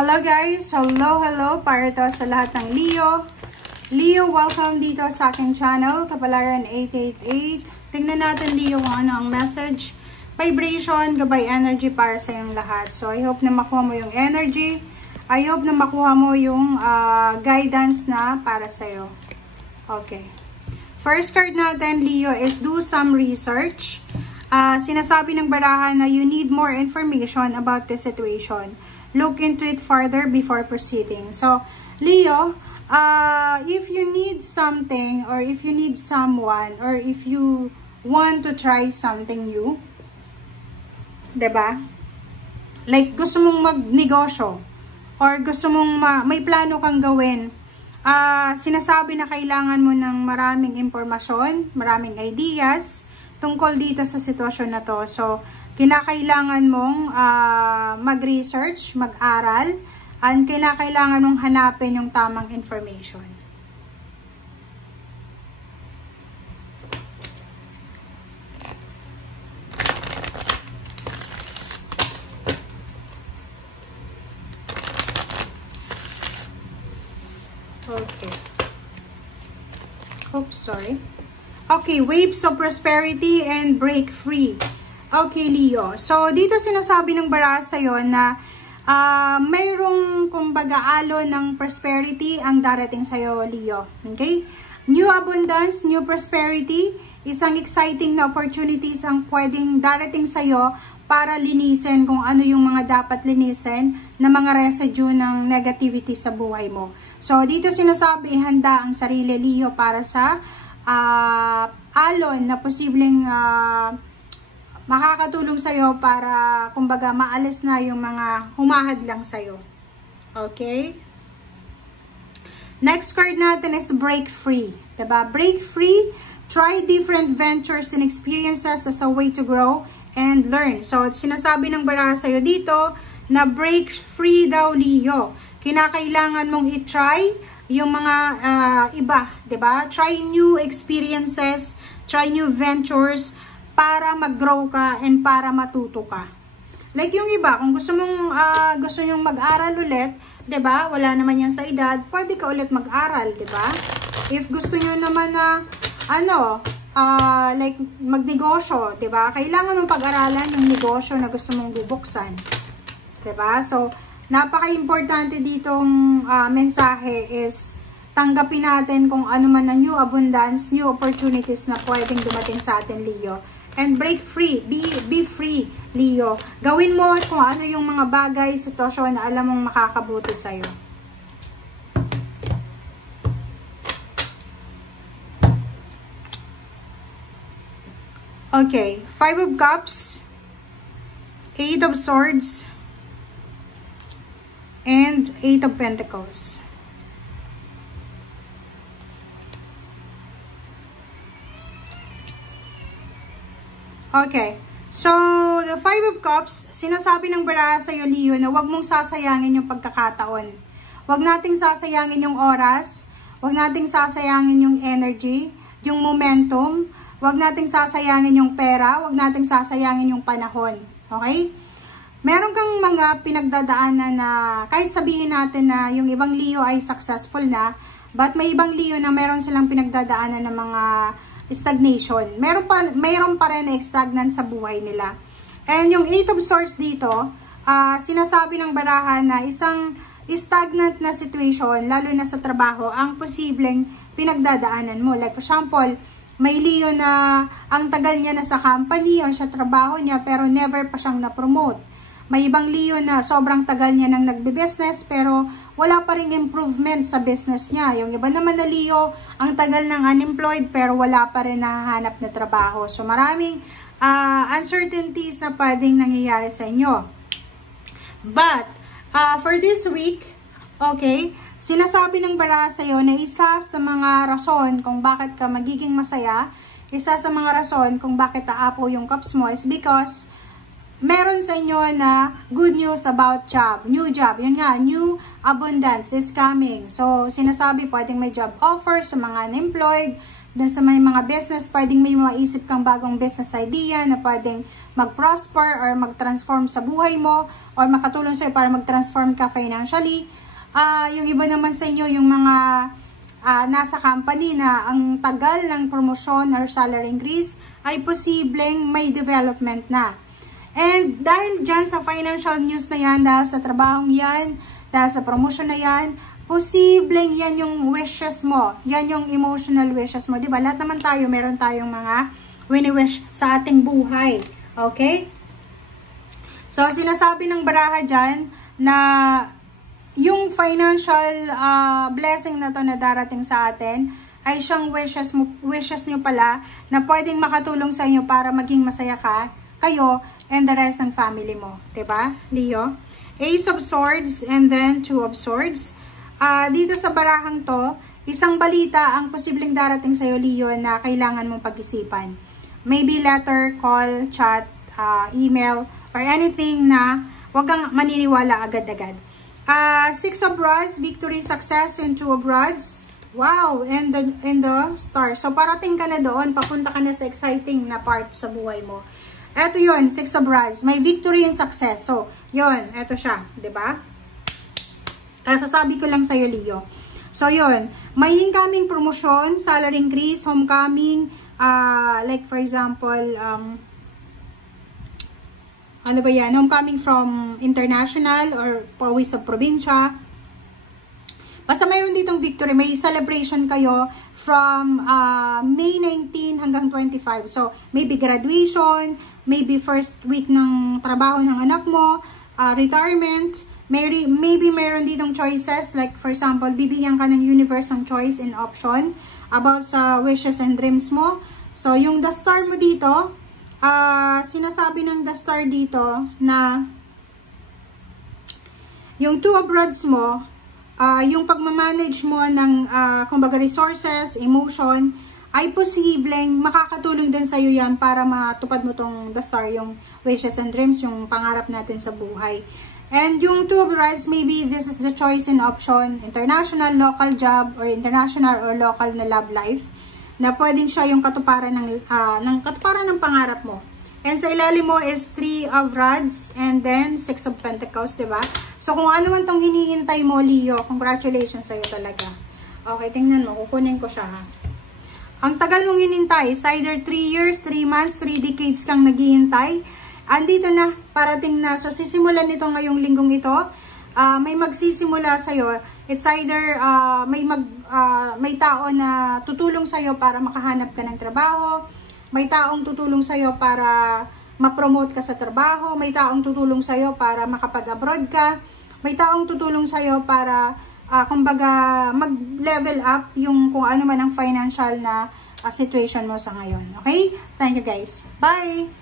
Hello guys! Hello! Para to sa lahat ng Leo. Leo, welcome dito sa aking channel, Kapalaran 888. Tingnan natin Leo kung ano ang message, vibration, gabay energy para sa iyong lahat. So I hope na makuha mo yung energy. I hope na makuha mo yung guidance na para sa iyo. Okay. First card natin Leo is do some research. Sinasabi ng barahan na you need more information about the situation. Look into it further before proceeding. So, Leo, if you need something or if you need someone or if you want to try something new, diba? Like, gusto mong magnegosyo or gusto mong may plano kang gawin, sinasabi na kailangan mo ng maraming impormasyon, maraming ideas tungkol dito sa sitwasyon na to. So, kinakailangan mong mag-research, mag-aral, and kinakailangan mong hanapin yung tamang information. Okay. Oops, sorry. Okay, waves of prosperity and break free. Okay, Leo. So, dito sinasabi ng baraha sa'yo na mayroong kumbaga alon ng prosperity ang darating sa'yo, Leo. Okay? New abundance, new prosperity, isang exciting na opportunities ang pwedeng darating sa'yo para linisin kung ano yung mga dapat linisin na mga residue ng negativity sa buhay mo. So, dito sinasabi, handa ang sarili, Leo, para sa alon na posibleng makakatulong sa'yo para, kumbaga, maalis na yung mga humahad lang sa'yo. Okay? Next card natin is break free. Diba? Break free, try different ventures and experiences as a way to grow and learn. So, sinasabi ng baraha sa'yo dito na break free daw, Leo. Kinakailangan mong i-try yung mga iba. Diba? Try new experiences, try new ventures, para mag-grow ka and para matuto ka. Like yung iba, kung gusto nyong mag-aral ulit, 'di ba? Wala naman yan sa edad, pwede ka ulit mag-aral, 'di ba? If gusto niyo naman na like magnegosyo, 'di ba? Kailangan mong pag-aralan yung negosyo na gusto mong bubuksan. 'Di ba? So, napaka-importante ditong mensahe is tanggapin natin kung ano man na new abundance, new opportunities na pwedeng dumating sa atin, Leo. And break free. Be free, Leo. Gawin mo kung ano yung mga bagay, sitwasyon na alam mong makakabuti sa'yo. Okay. 5 of Cups, 8 of Swords, and 8 of Pentacles. Okay. So, the 5 of Cups, sinasabi ng baraha sa'yo, Leo, na huwag mong sasayangin yung pagkakataon. Huwag nating sasayangin yung oras, huwag nating sasayangin yung energy, yung momentum, huwag nating sasayangin yung pera, huwag nating sasayangin yung panahon. Okay? Meron kang mga pinagdadaanan na kahit sabihin natin na yung ibang Leo ay successful na, but may ibang Leo na meron silang pinagdadaanan ng mga stagnation. Mayroon pa rin na stagnant sa buhay nila. And yung 8 of Swords dito, sinasabi ng baraha na isang stagnant na situation, lalo na sa trabaho, ang posibleng pinagdadaanan mo. Like for example, may Leo na ang tagal niya na sa company or sa trabaho niya pero never pa siyang na-promote. May ibang Leo na sobrang tagal niya nang nagbe-business pero wala pa rin improvement sa business niya. Yung iba naman na Leo, ang tagal ng unemployed pero wala pa rin nahahanap na trabaho. So maraming uncertainties na pwedeng nangyayari sa inyo. But for this week, okay, sinasabi ng baraha sa iyo na isa sa mga rason kung bakit ka magiging masaya, isa sa mga rason kung bakit aapo yung cups mo is because meron sa inyo na good news about job, new job. Yun nga, new abundance is coming. So, sinasabi pwedeng may job offer sa mga unemployed, dun sa may mga business, pwedeng may maisip kang bagong business idea na pwedeng mag-prosper or mag-transform sa buhay mo or makatulong sa'yo para mag-transform ka financially. Yung iba naman sa inyo, yung mga nasa company na ang tagal ng promotion or salary increase, ay posibleng may development na. And dahil dyan sa financial news na yan, dahil sa trabahong yan, dahil sa promotion na yan, posibleng yan yung wishes mo. Yan yung emotional wishes mo. Diba? Lahat naman tayo, meron tayong mga wini-wish sa ating buhay. Okay? So, sinasabi ng baraha dyan na yung financial blessing na to na darating sa atin ay siyang wishes nyo pala na pwedeng makatulong sa inyo para maging masaya kayo and the rest ng family mo. Diba, Leo? Ace of Swords and then Two of Swords. Dito sa barahang to, isang balita ang posibleng darating sa'yo, Leo, na kailangan mong pag-isipan. Maybe letter, call, chat, email, or anything na wag kang maniniwala agad-agad. Six of Rods, victory, success, and Two of Rods. Wow, and the Star. So, parating ka na doon, papunta ka na sa exciting na part sa buhay mo. Eto yun, Six of Rods. May victory and success. So, yun, eto siya, diba? Kasasabi ko lang sa'yo, Leo. So, yun. May incoming promotion, salary increase, homecoming, like for example, ano ba yan? Homecoming from international or pauwi sa probinsya. Basta mayroon ditong victory. May celebration kayo from May 19 hanggang 25. So, maybe graduation, maybe first week ng trabaho ng anak mo, retirement, maybe meron ditong choices, like for example, bibigyan ka ng universe ng choice and option about sa wishes and dreams mo. So, yung the star mo dito, sinasabi ng the star dito na yung Two of Rods mo, yung pagmamanage mo ng kumbaga resources, emotion, ay posibleng makakatulong din sa'yo yan para matupad mo tong the star, yung wishes and dreams, yung pangarap natin sa buhay. And yung Two of Rods, maybe this is the choice and option, international, local job, or international or local na love life, na pwedeng siya yung katuparan ng pangarap mo. And sa ilalim mo is Three of Rods and then Six of Pentacles, diba? So kung ano man tong hinihintay mo, Leo, congratulations sa'yo talaga. Okay, tingnan mo, kukunin ko siya, ha. Ang tagal mong hinintay, it's either 3 years, 3 months, 3 decades kang naghihintay. Andito na, parating na. So, sisimulan nito ngayong linggong ito. May magsisimula sa'yo. It's either may tao na tutulong sa'yo para makahanap ka ng trabaho. May taong tutulong sa'yo para ma-promote ka sa trabaho. May taong tutulong sa'yo para makapag-abroad ka. May taong tutulong sa'yo para, kumbaga, mag-level up yung kung ano man ang financial na situation mo sa ngayon. Okay? Thank you guys. Bye!